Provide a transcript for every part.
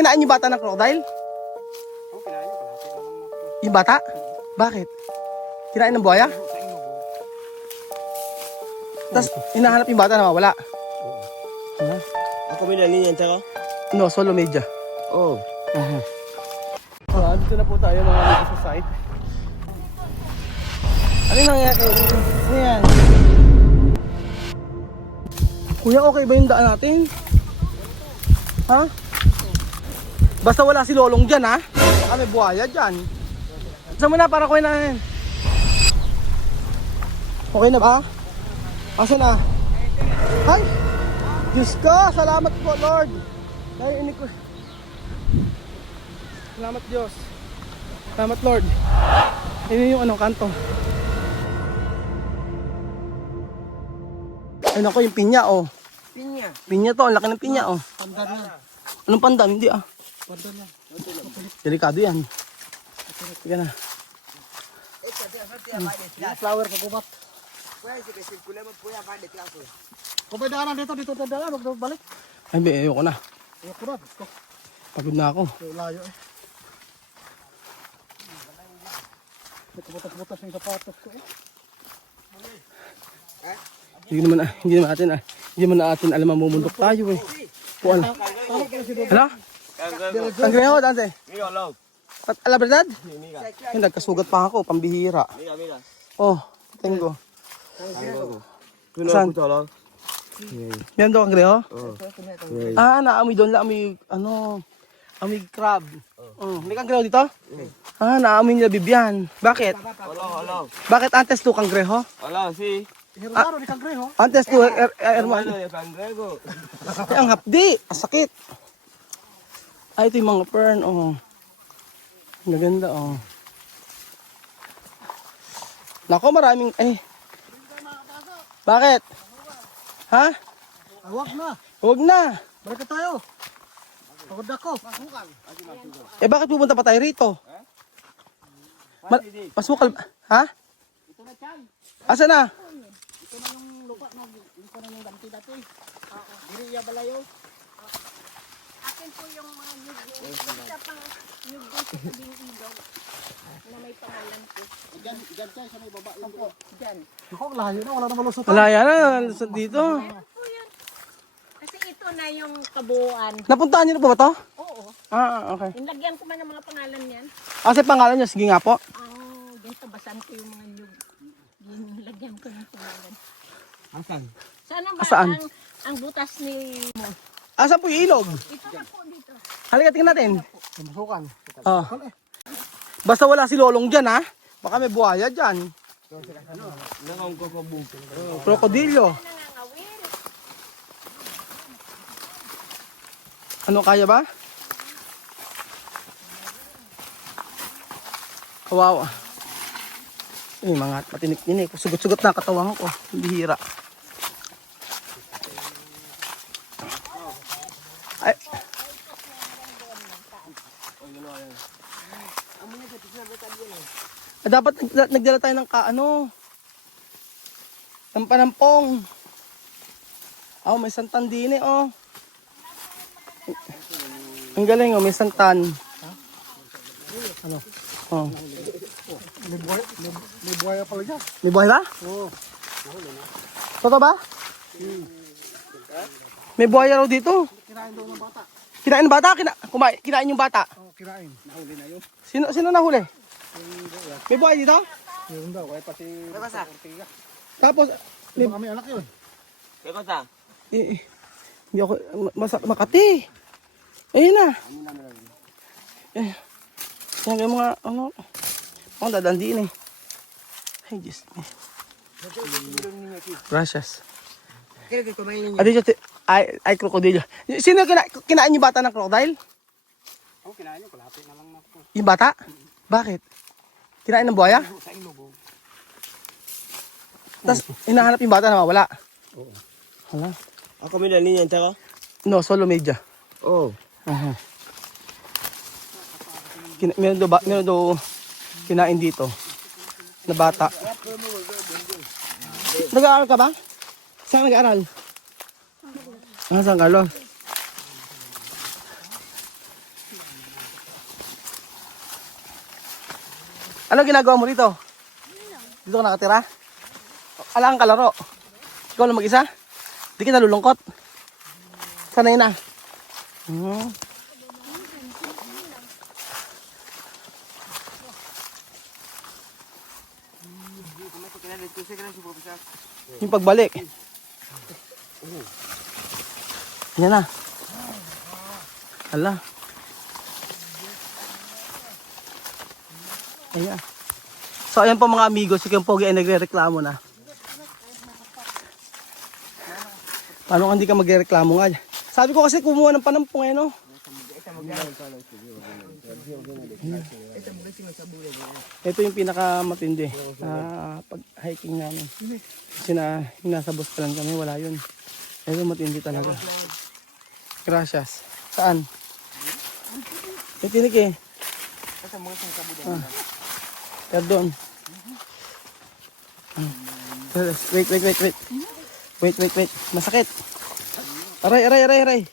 kinain yung bata ng crocodile? Oo, kinain niyo. Kalahati naman. Yung bata? Bakit? Kinain ng buhaya? Sa inog. Tapos hinahanap yung bata na mawala. Oo. Ako may naliniyan tayo? No, solo media. Oo. Dito na po tayo mga dito sa site. Ano yung nangyayari? Ano yan? Kuya, okay ba yung daan natin? Ha? Basta wala si Lolong dyan, ha? Baka may buhaya dyan. Saan mo na para kuya natin? Okay na ba? Asa na? Ay! Diyos ko! Salamat po, Lord! Naiinig ko. Salamat Diyos. Salamat Lord. Yun yung anong kanto. Ay nako, yung pinya, oh. Pinya. Pinya to, ang laki ng pinya, oh. Pandan yan. Anong pandan? Hindi, ah. Pandan yan. Delikado yan. Sige na. Flower pagubat. Kung may daanan dito dadaan, huwag na balik. Ay, ayoko na. Ayoko na, gusto. Pagod na ako. Layo eh. May kabutas-butas yung sapatos ko eh. Hindi naman natin alam mamumundok tayo, eh. Puan. Hala? Kangreho, Dante. At ala, verdad? Ay, nagkasugat pa ako, pambihira. Oh, tengo. Saan? Yan doon, kangreho? Ah, naamoy doon, naamoy, amoy crab. May kangreho dito? Ah, naamoy nila Bibian. Bakit? Bakit antes to kangreho? Hiniraro ni Kangreho. Antes to hermano. Ay, ang hapdi. Ang sakit. Ay, ito yung mga fern, oh. Maganda, oh. Nako, maraming, Bakit? Ha? Huwag na. Huwag na. Balik tayo. Pagod ako. Eh, bakit pupunta pa tayo rito? Masukal. Ha? Ito na chan. Asa na? Ito na yung lupa na. Ito na yung damti dati. Diriya balayo. Akin po yung mga nyug. Basta pang nyug doon sa tabing ilog na may pangalan po. Diyan tayo sa may baba. Opo, dyan. Ako, layo na. Wala na malusot. Malaya na. Dito. Meron po yan. Kasi ito na yung kabuuan. Napuntahan niyo na po ba to? Oo. Ah, okay. Inlagyan ko man ng mga pangalan yan. Kasi pangalan niyo. Sige nga po. Ganito basan ko yung mga nyug. Inlagyan ko ng pangalan. Asan? Sana ba Saan? ang butas ni mo? Asa po yung ilog? Ito na po dito. Halika, tingnan natin. Masukan. Oh. Basta wala si Lolong dyan, ha? Baka may buhaya dyan. Krokodilyo. Nangangawil. Ano, kaya ba? Kawawa. Mga matinik-tinik. Sugot-sugot na katawan ko. Bihira. Ay. Dapat nagdala tayo ng ng panampong. Oh, may santan din eh, oh. Ang galing, oh, may santan. Ano? Oh. May buhaya pala dyan. May buhay ba? Oo. Totoo ba? May buhay raw dito. Kinain daw ng bata. Kinain ng bata? Kinain yung bata. Oo, kinain. Nahuli na yun. Sino nahuli? May buhay dito? Yun daw. Kaya pati Ortiga. Tapos, Di ba kami anak yun? hindi ako, Makati. Ayun na. Yan yung mga, dadandin eh. Ay, Diyos me. Gracias. Adi siya, ay, krokodilyo. Sino kinain yung bata ng crocodile? Oo, kinain yun. Kalahati na lang ako. Yung bata? Bakit? Kinain ng buhaya? Sa inog. Tapos, hinahanap yung bata na mawala. Oo. Hala. Ako may naliniyan tayo? No, solo media. Oo. Meron daw kinain dito na bata. Nag-aaral ka ba? Saan nag-aaral? Saan Carlos? Ano ginagawa mo rito? Dito ka nakatira? Ala kang kalaro. Ikaw lang mag-isa? Di ka nalulungkot? Sanay na. Yung pagbalik. Yan na. Ala. Ayan. So ayan po mga amigos, si Kuya Pogi ay nagre-reklamo na. Paano hindi ka magre-reklamo nga? Sabi ko kasi kumuha ng panampong eh, no? Ito yung pinakamatindi pag-hiking namin. Kasi nasa bus pa lang kami, wala yun. Ito matindi talaga. Gracias. Saan? May tinik eh. Pardon. Wait. Masakit. Aray.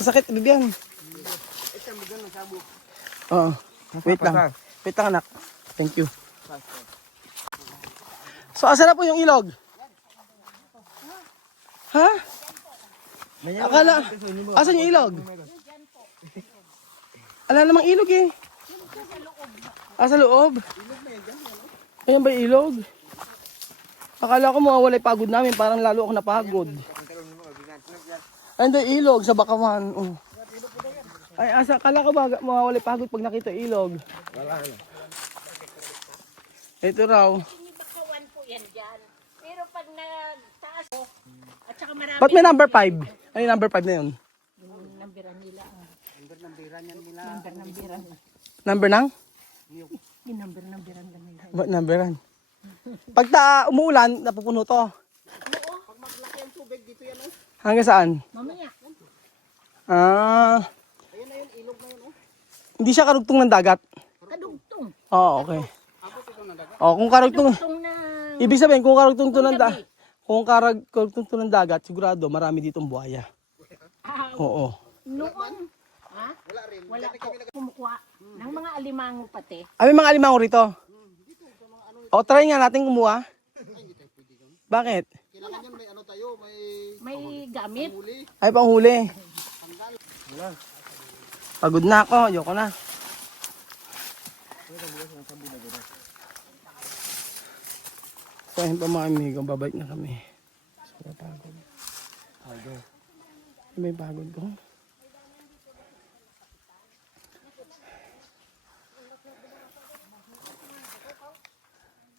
Masakit, bibyan. Oo. Wait lang anak. Thank you. So, asa na po yung ilog? Ha? Akala, asan yung ilog? Ala namang ilog eh. Sa loob? Ayan ba yung ilog? Akala ko mawawala yung pagod namin, parang lalo ako napagod. Ayun daw ilog sa Bakawan. Ay, akala ko ba mawawala yung pagod pag nakita ilog? Ito raw. Hindi Bakawan po yan dyan. Pero pag nagtaas po, at saka marami. Ba't may number 5? Ano yung number 5 na yun? Yung nambiran nila. Nambiran. Number nang? Yung nambiran nila. Ba't numberan? Pag umuulan, napupuno to. Pag maglaki ang tubig dito yan, oh. Hanggang saan? Mamaya. Ayan na yun, ilog na yun, oh. Hindi siya karugtong ng dagat. Kadugtong. Oo, okay. Kung karugtong, Kadugtong na. ibig sabihin, kung karugtong to ng dagat, kung karugtong to ng dagat, sigurado marami ditong buhaya. Oo. Noon. Ha? Wala ko kumukuha ng mga alimango pati. May mga alimango rito. O, try nga natin kumuha. Bakit? Kailangan yan, may ano tayo, May gamit. Ay, panghuli. Pagod na ako. Ayoko na. So, ayun pa mga amigo. Babalik na kami. So, pagod. May pagod ko.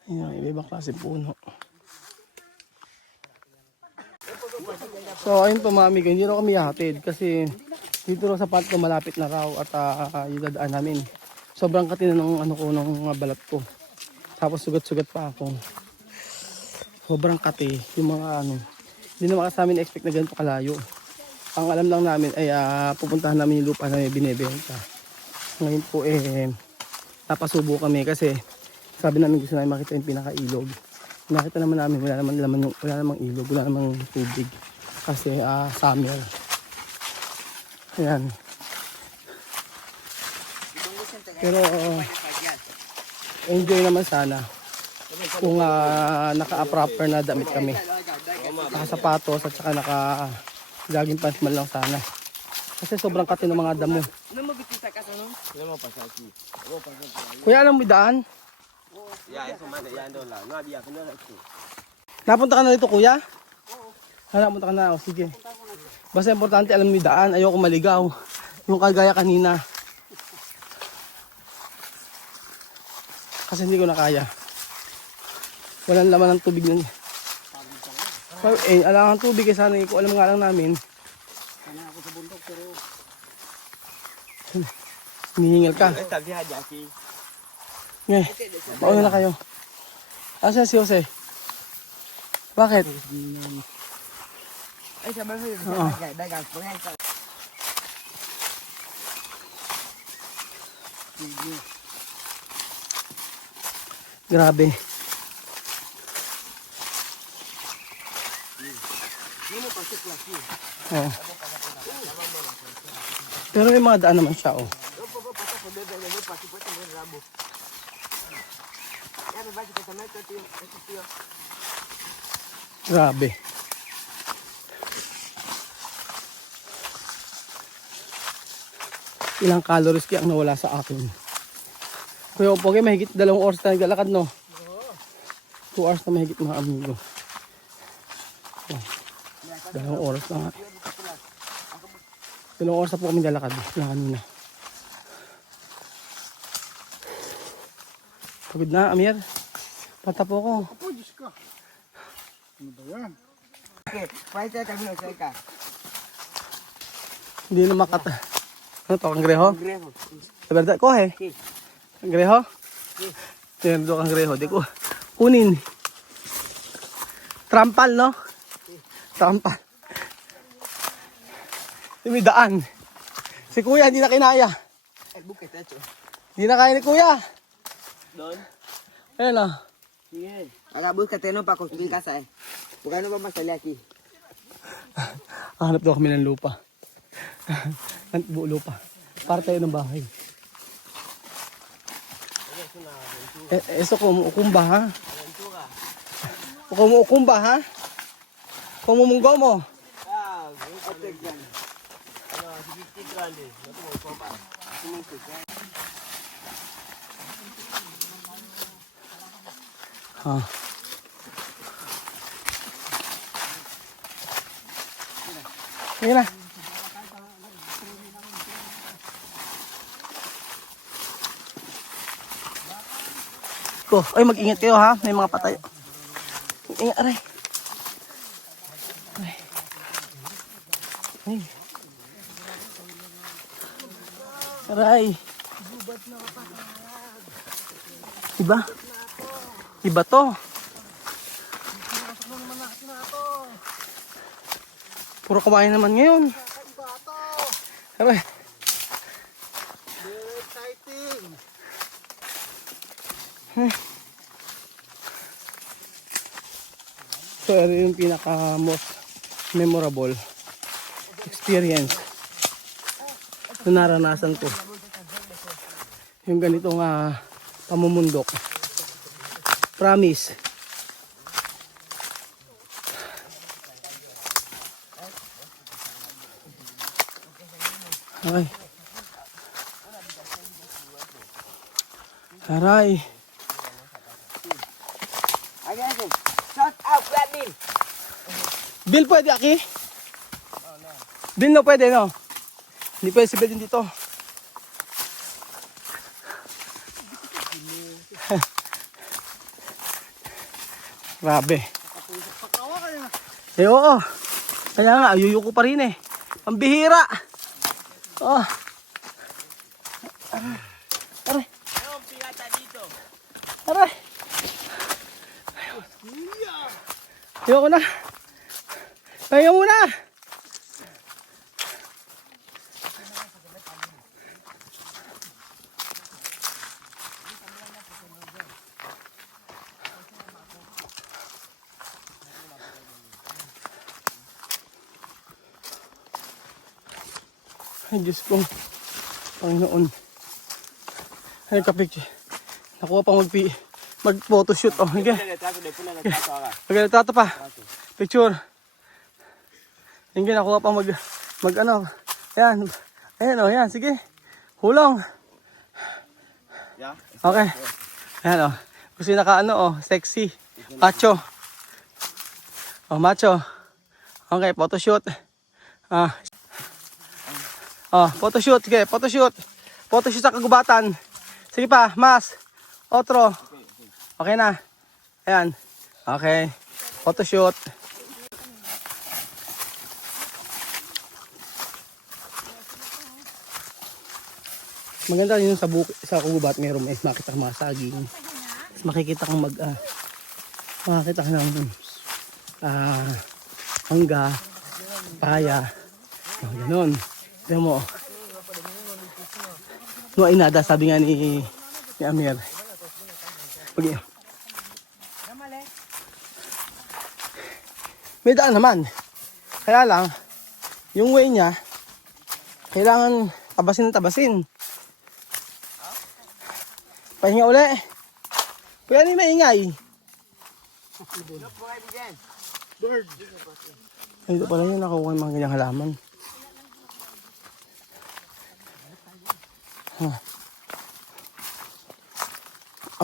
Ayan, iba-ibang klase puno. So, ayun pa mga amigo, hindi na kami hatid kasi dito raw sa part ko malapit na raw at yung dadaan namin. Sobrang katina ng ano ko, ng balat ko. Tapos sugat-sugat pa ako. Sobrang kati, yung mga ano. Hindi naman kasi namin expect na ganito kalayo. Ang alam lang namin ay pupuntahan namin yung lupa na may binibenta. Ngayon po napasubo kami kasi sabi namin gusto namin makita yung pinaka-ilog. Nakita naman namin wala namang ilog, wala namang tubig. Kasi summer. Ayan. Pero enjoy naman sana. Kung naka-proper na damit kami. Naka-sapatos at saka naka-jogging pants man lang sana. Kasi sobrang kati ng mga damo. Kuya, alam mo yung daan? Napunta ka na dito, kuya? Napunta ka na. O, sige. Basta importante alam mo yung daan. Ayoko maligaw. Yung kagaya kanina. Kasi hindi ko na kaya. Walang laman ng tubig nun. Alam ang tubig. Sana ko alam nga lang namin. Sana ako sa bundok, pero hinihingal ka. Ngayon, mauna na kayo. Asa si Jose? Bakit? Ay, sabi ko, dagang pengen ka. Grabe. Oh. Pero may mga daan naman siya, oh. Grabe. Ilang calories kaya ang nawala sa akin. Kuya Pogi, mahigit 2 oras na naglalakad, no? 2 hours na mahigit, mga amigo. 2 oras na nga. 2 oras na po kami naglalakad na kanina. Pagod na, Amir. Pata po ko. Apo, Diyos ka. Ano ba yan? Okay, pwede kami ka. Hindi na makata. Ano to, kangreho? Greho. Sa verdad ko, eh. Kangreho? Tingnan do kangreho. Di ko kunin. Trampal, no? Trampal. May daan. Si kuya, hindi na kinaya. Ay, bukit, eto. Hindi na kaya ni kuya. Doon? Ayan, oh. Sige. Agabos ka teno pa kusbil ka sa eh. Bukano ba masali aki? Hanap daw kami ng lupa. Buo lupa. Para tayo ng bahay. Eso ko umuukumba, ha? Umuukumba, ha? Kumumunggo mo. Ah, bukatek yan. Ano, sige grande. Nato mo ko pa. Sumungkit. Ha. Sige na. Ko, ay mag-ingat kayo, ha. May mga patay. Ingat, aray. Ay. Ay. Aray. Iba. Iba to. Puro kumain naman ngayon. Aray. Very exciting. So, ito yung pinaka most memorable experience na naranasan ko. Yung ganitong pamumundok. Promise. Ay. Aray. Ayan, shut up, Vladimir. Bill pwede, Aki? Bill no pwede, no? Hindi pwede si Bill din dito. Grabe. Eh, oo. Kaya nga, ayuyuko pa rin eh. Ang bihira. Oh. Aray. Aray. Anong pirata dito? Aray. Ayoko na. Pahinga muna. Ay, Diyos ko. Panginoon. Ay, kapik. Nakuha pang mag-photoshoot. Oh, sige. Magalitrato pa. Picture. Hindi, nakuha pang mag ano. Ayan. Ayan, oh, ayan. Sige. Hulong. Okay. Ayan, oh. Gusto yung naka, ano, oh, sexy. Macho. Oh, macho. Okay, photoshoot. Photoshoot. Sige, photoshoot. Photoshoot sa kagubatan. Sige pa, mas. Otro. Okay na. Ayan. Okay. Photoshoot. Maganda yun sa kugubat. Meron makita kang mga saging. Makikita kang makikita kang ng hangga, paya. Ganon. Tignan mo. No, inada, sabi nga ni Amir. Okay. May daan naman. Kaya lang, yung way niya, kailangan tabasin. Pahinga uli. Kuya, ano yung maingay? Look, mga kaibigan. Bird. Ay, ito pala yun, nakukuha yung mga ganyang halaman. Huh.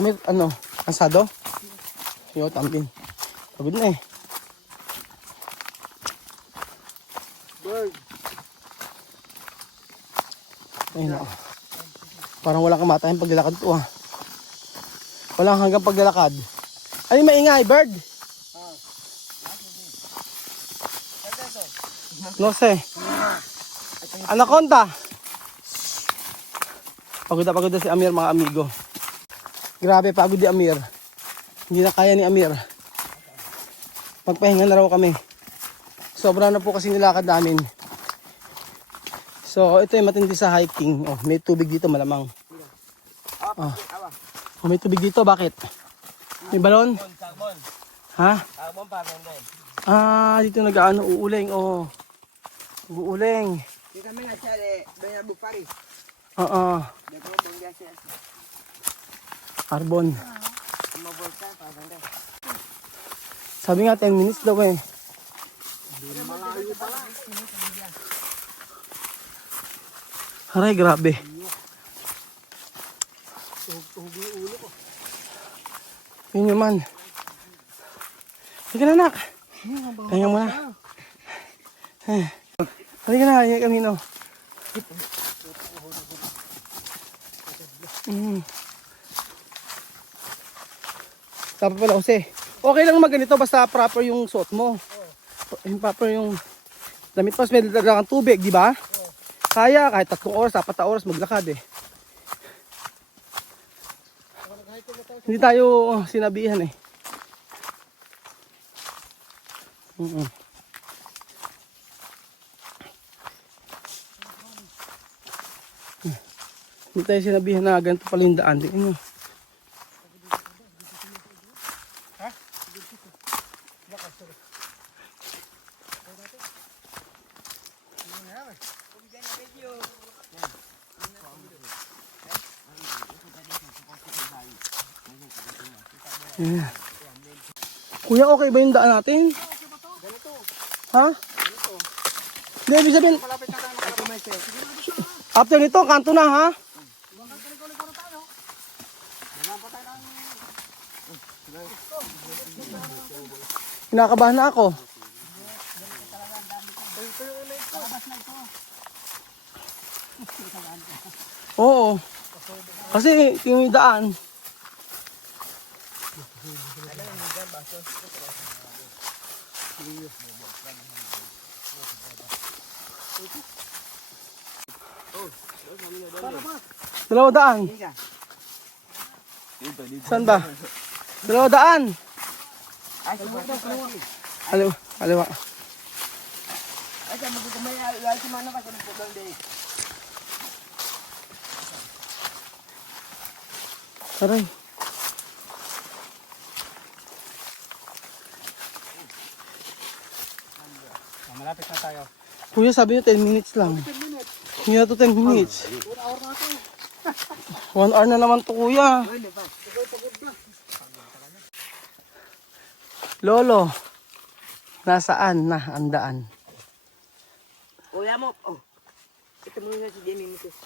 Amir, ano? Asado? Yo, tambing. Pagod na eh. Bird. Ayun ako. Parang walang kamatayang paglalakad to ah. Walang hanggang paglalakad. Ano yung maingay, bird? No sé. Anaconda. Pagod na si Amir, mga amigo. Grabe, pagod ni Amir. Hindi na kaya ni Amir. Magpahinga na raw kami. Sobra na po kasi nilakad namin. So, ito yung matindi sa hiking. Oh, may tubig dito malamang. Oh, may tubig dito, bakit? May balon? Sakbon. Ha? Sakbon pa, ganda. Ah, dito nag-ano, uuling, oh. Uuling. Di kami nga siya, Doña Bupari. Oo, Di ko bangga siya. carbon. Mabolta, paganda. Sabi nga 10 minutes daw eh. Malayo pala. Aray, grabe. Yun yung man. Halika na, anak. Kaya mo na. Halika na, yung kamino. Sabi pala kasi, okay lang magganito basta proper yung suot mo. Yung proper yung damit pa, may dala kang tubig, di ba? Kaya kahit 3 oras, 4 oras maglakad eh. Hindi tayo sinabihan eh. Hindi tayo sinabihan na ganito pala yung daan. Tingnan nyo. Yeah. Kuya, okay ba yung daan natin? Ha? Hindi, ibig sabihin, after nito, kanto na ha? Kinakabahan na ako. Oo. Kasi yung daan. Dalawa daan. Saan ba? Dalawa daan. Kaliwa. Ay, sa magkukumay, ay, si Mana pa sa magkukumay din. Aray. Malapit na tayo. Kuya, sabi niyo 10 minutes lang. Hindi na to 10 minutes. 1 hour na naman to, kuya. Lolo, nasaan na ang daan? Kuya mo, oh. Ito mo na si Jamie Mikus.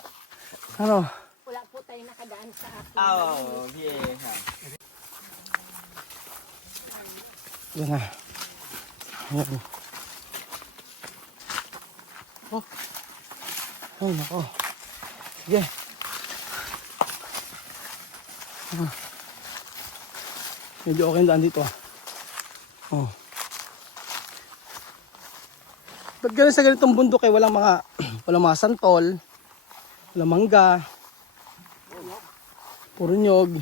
Ano? Wala po tayo nakadaan sa akin. Oh, yeah. Yan na. Ayan. Oh. Ay, nako. Sige. Medyo okay ang daan dito ah. Oh. Ba't ganun sa ganitong bundok eh, walang mga santol, walang mangga, puro nyog.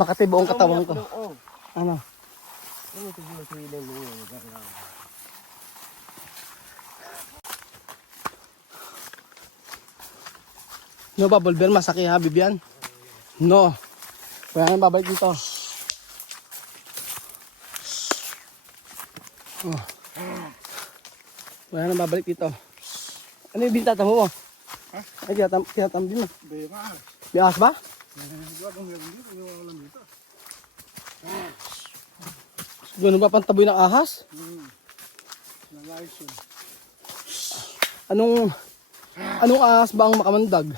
Makati buong katawan ko. Ano? No, bubble bear, masaki ha, Bibian? No. Wala nang babalik dito. Oh. Wala nang babalik dito. Ano yung bintata mo? Ay, tinatambi mo. Bema. May ahas ba? Ganun ba pantaboy ng ahas? Anong ahas ba ang makamandag?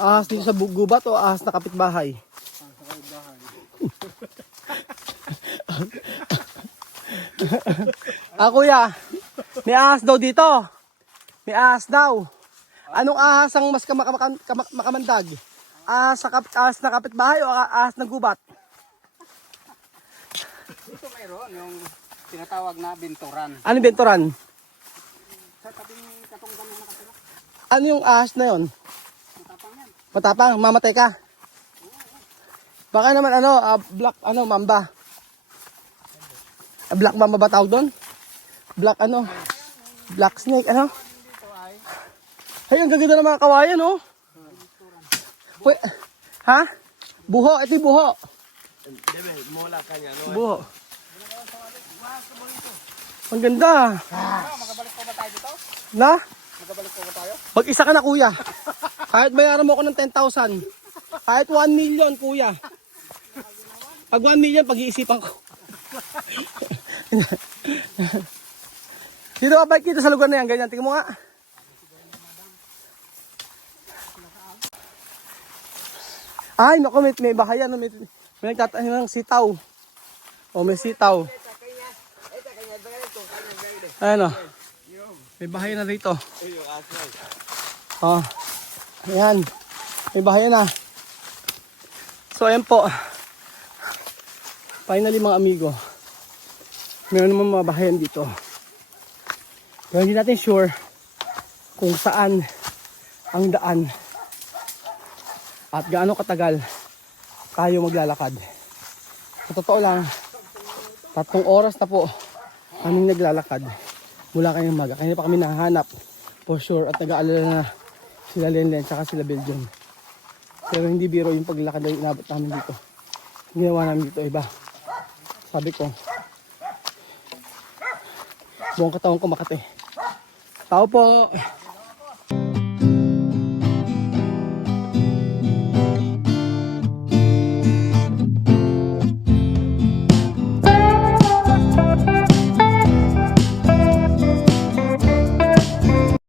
Ahas dito sa gubat o ahas na kapitbahay? Kuya, may ahas daw dito. May ahas daw. Anong ahas ang mas makamandag? Ahas na kapitbahay o ahas na gubat? Dito mayroon yung tinatawag na binturan. Ano benturan? Sa tabing katunggan na nakatira. Ano yung ahas na yon? Matapang yan. Matapang, mamatay ka. Baka naman black mamba. Black mamba ba tawag doon? Black Black snake Ay, ang gaganda ng mga kawayan, oh. Ha? Buho, ito yung buho. Debe, mola kanya, no? Buho. Ang ganda. Magabalik po ba tayo dito? Na? Magabalik po ba tayo? Mag-isa ka na, kuya. Kahit bayaran mo ako ng 10,000. Kahit 1 million, kuya. Pag 1 million, pag-iisipan ko. Dito ka bike dito sa lugar na yan. Ganyan, tingnan mo nga. Ay, naku, may bahayan. May nagtatahin ng sitaw. O, may sitaw. Ayan o. May bahayan na dito. Ayan. May bahayan na. So, ayan po. Finally, mga amigo. Meron naman mga bahayan dito. Pero hindi natin sure kung saan ang daan at gaano katagal tayo maglalakad. Sa totoo lang, 3 oras na po kaming naglalakad mula kanyang maga. Kaya pa kami nahahanap for sure at nag-aalala na sila Lenlen at sila Belgium. Pero hindi biro yung paglakad na inabot namin dito. Ginawa namin dito iba. Sabi ko, buong katawan ko Makati. Tao po!